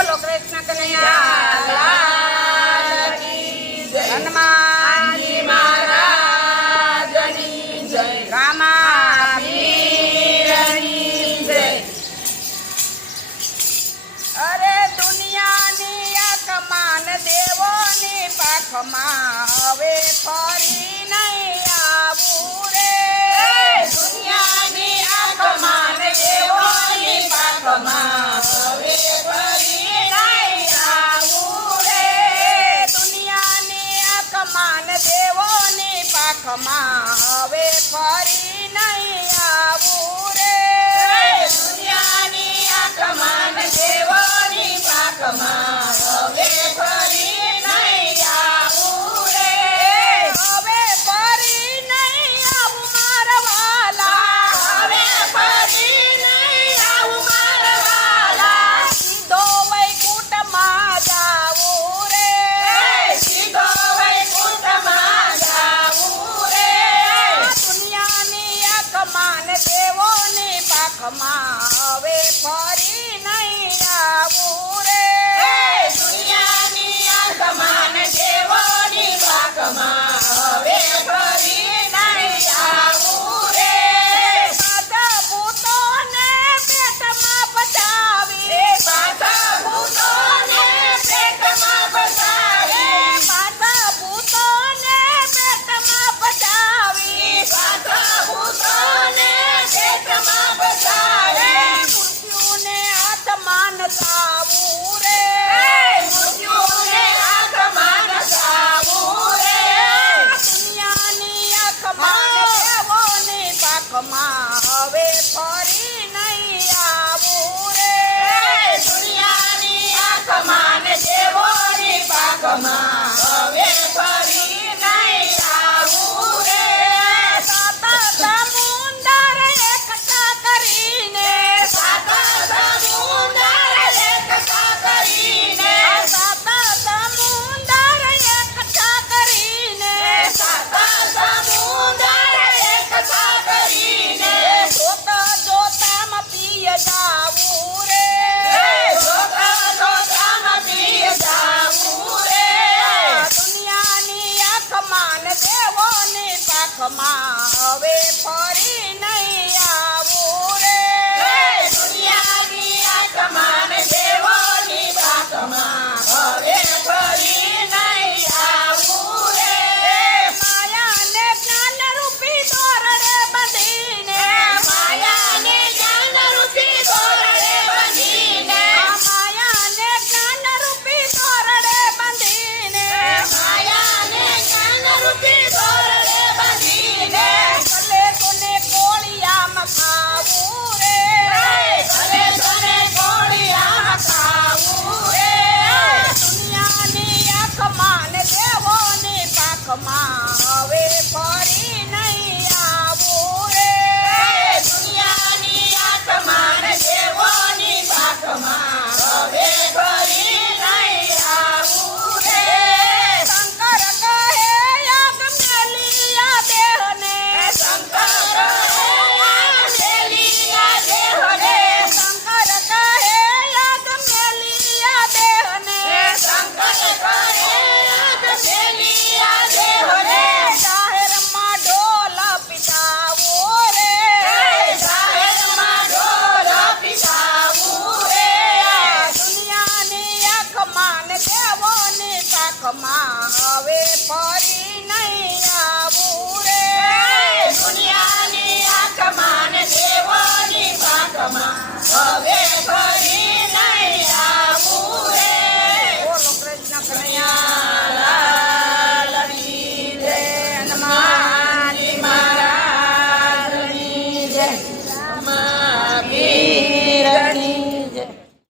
બોલો કૃષ્ણ કનૈયા લાલ કી જય. હનુમાનજી મહારાજની જય. રામા પીરની જય. અરે દુનિયાની આ કમાન દેવોની પાખમાં હવે ફરી નહીં આવું રે. દુનિયાની આ કમાન દેવોની પાખમાં હવે ફરી નહીં આવું રે. દુનિયાની આ કમાન દેવોની પાખમાં હવે ફરી નહીં આવું રે. દુનિયાની આ કમાન દેવોની પાખમાં હવે ફરી નહીં આવું રે. હવે ફરી નહીં આવું મારા વાલા. હવે ફરી નહીં આવું મારા વાલા. સીધો વૈકુંઠમાં જાવું રે. સીધો વૈકુંઠમાં જાવું રે. દુનિયાની આ કમાન દેવોની પાખમાં હવે ફરી નહીં આવું રે. દુનિયાની આ કમાન દેવોની પાખમાં હવે ફરી નહીં આવું રે. પાછા ભૂતોને પેટમાં બચાવી. પાછા ભૂતોને પેટમાં બચાવી. પાછા ભૂતોને પેટમાં બચાવી. પાછા ભૂતોને પેટમાં બચાવી. મૃત્યુને આત્માન ચાવું રે. મૃત્યુને આત્માન ચાવું રે. દુનિયાની આ કમાન દેવોની પાખમાં હવે ફરી નહીં આવું રે. દુનિયાની આ કમાન દેવોની પાખમાં હવે ફરી નહીં આવું રે. સાત સમુંદર એકઠા કરીને. સાત સમુંદર એકઠા કરીને. સાત સમુંદર એકઠા કરીને. સાત સમુંદર એકઠા કરીને. જોતા જોતામાં પીય જાવું રે. જોતા જોતામાં પીય જાવું રે. દુનિયાની આ કમાન દેવોની પાખમાં હવે ફરી નહીં આવું રે. દુનિયાની આ કમાન દેવોની પાખમાં હવે ફરી નહીં આવું રે. માયાને જ્ઞાન રૂપી દોરડે બંધીને. માયાને જ્ઞાન રૂપી દોરડે બંધીને. માયાને જ્ઞાન રૂપી દોરડે બંધીને. માયાને જ્ઞાન રૂપી દોરડે બંધીને. ભલે કોને કોળિયામાં ખાવું રે. ભલે કોને કોળિયામાં ખાવું રે. દુનિયાની આ કમાન દેવોની પાખમાં હવે ફરી નહીં આવું રે. દુનિયાની આ કમાન દેવોની પાખમાં હવે ફરી નહીં આવું રે. શંકર કહે યાદ મેલી આ દેહને. શંકર કહે યાદ મેલી આ દેહને. શંકર કહે યાદ મેલી આ દેહને. શંકર કહે યાદ મેલી આ દેહને. જાહેરમાં ઢોલ પીટાવો રે. જાહેરમાં ઢોલ પીટાવો રે. દુનિયાની આ કમાન દેવોની પાખમાં હવે ફરી નહીં